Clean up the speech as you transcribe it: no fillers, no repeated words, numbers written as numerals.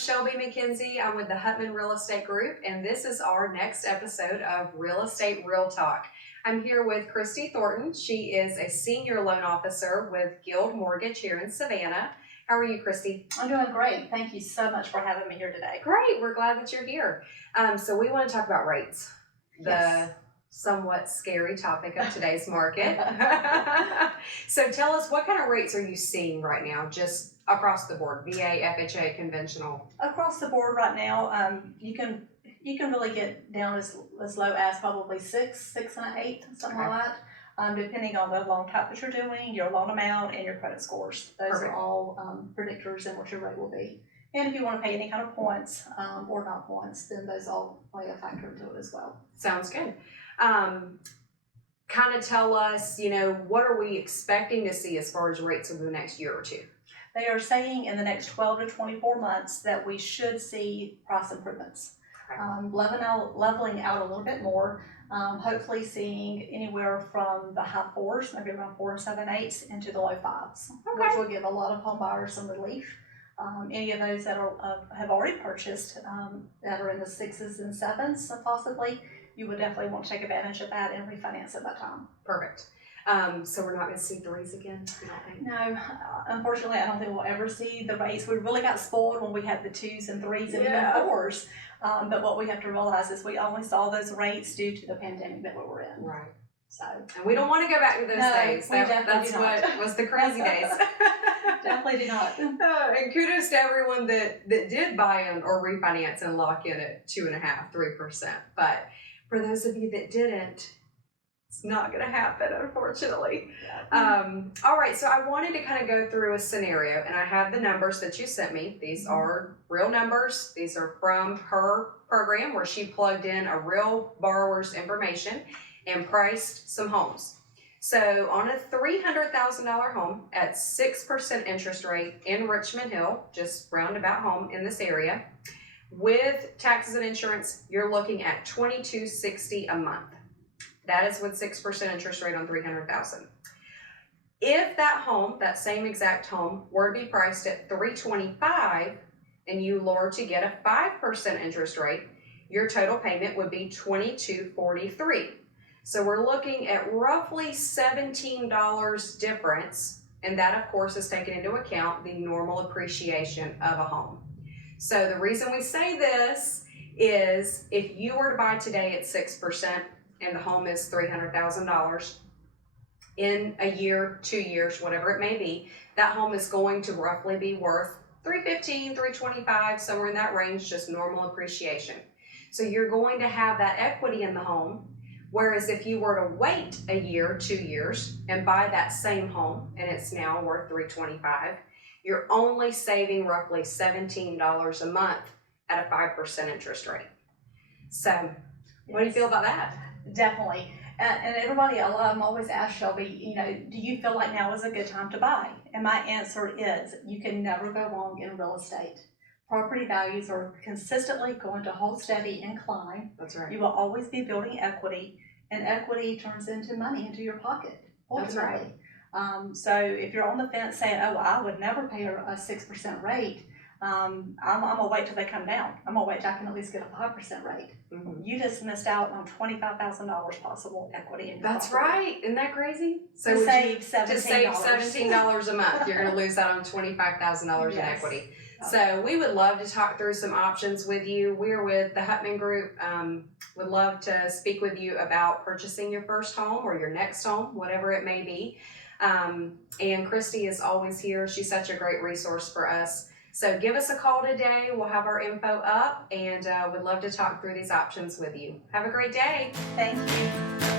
Shelby McKenzie. I'm with the Hupman Real Estate Group, and this is our next episode of Real Estate Real Talk. I'm here with Cristy Thornton. She is a senior loan officer with Guild Mortgage here in Savannah. How are you, Cristy? I'm doing great. Thank you so much for having me here today. Great. We're glad that you're here. So we want to talk about rates, the somewhat scary topic of today's market. So tell us, what kind of rates are you seeing right now, just across the board, VA, FHA, conventional? Across the board right now, you can really get down as low as probably 6 1/8, something like that, depending on the loan type that you're doing, your loan amount, and your credit scores. Those are all predictors in what your rate will be. And if you want to pay any kind of points or not points, then those all play a factor into it as well. Sounds good. Kind of tell us, what are we expecting to see as far as rates over the next year or two? They are saying in the next 12 to 24 months that we should see price improvements. Leveling out a little bit more, hopefully seeing anywhere from the high 4s, maybe around 4 7/8, into the low 5s, which will give a lot of home buyers some relief. Any of those that have already purchased that are in the 6s and 7s, possibly, you would definitely want to take advantage of that and refinance at that time. Perfect. So we're not going to see 3s again? You don't think? No, unfortunately, I don't think we'll ever see the rates. We really got spoiled when we had the 2s and 3s and even 4s. But what we have to realize is we only saw those rates due to the pandemic that we were in. Right. So. And we don't want to go back to those days. That's what was the crazy days. Definitely do not. And kudos to everyone that did buy in or refinance and lock in at 2.5%, 3%. But for those of you that didn't, it's not going to happen, unfortunately. All right, so I wanted to kind of go through a scenario, and I have the numbers that you sent me. These are real numbers. These are from her program where she plugged in a real borrower's information and priced some homes. So on a $300,000 home at 6% interest rate in Richmond Hill, just roundabout home in this area, with taxes and insurance, you're looking at $2,260 a month. That is with 6% interest rate on $300,000. If that home, that same exact home, were to be priced at $325,000 and you lower to get a 5% interest rate, your total payment would be $2,243. So we're looking at roughly $17 difference, and that of course is taking into account the normal appreciation of a home. So the reason we say this is if you were to buy today at 6% and the home is $300,000, in a year, 2 years, whatever it may be, that home is going to roughly be worth $315,000, $325,000, somewhere in that range, just normal appreciation. So you're going to have that equity in the home. Whereas if you were to wait a year, 2 years, and buy that same home, and it's now worth $325,000, you're only saving roughly $17 a month at a 5% interest rate. So, what do you feel about that? Definitely. And everybody, a lot of them always ask Shelby, do you feel like now is a good time to buy? And my answer is, you can never go wrong in real estate. Property values are consistently going to hold steady and climb. That's right. You will always be building equity, and equity turns into money into your pocket. Ultimately. That's right. So if you're on the fence saying, oh, I would never pay a 6% rate, I'm going to wait till they come down. I'm going to wait till I can at least get a 5% rate. Mm-hmm. You just missed out on $25,000 possible equity in your That's property. Right. Isn't that crazy? So to save $17. $17 a month, you're going to lose out on $25,000 in equity. So we would love to talk through some options with you. We're with the Hupman Group. Would love to speak with you about purchasing your first home or your next home, whatever it may be. And Cristy is always here. She's such a great resource for us. So give us a call today. We'll have our info up and would love to talk through these options with you. Have a great day. Thank you.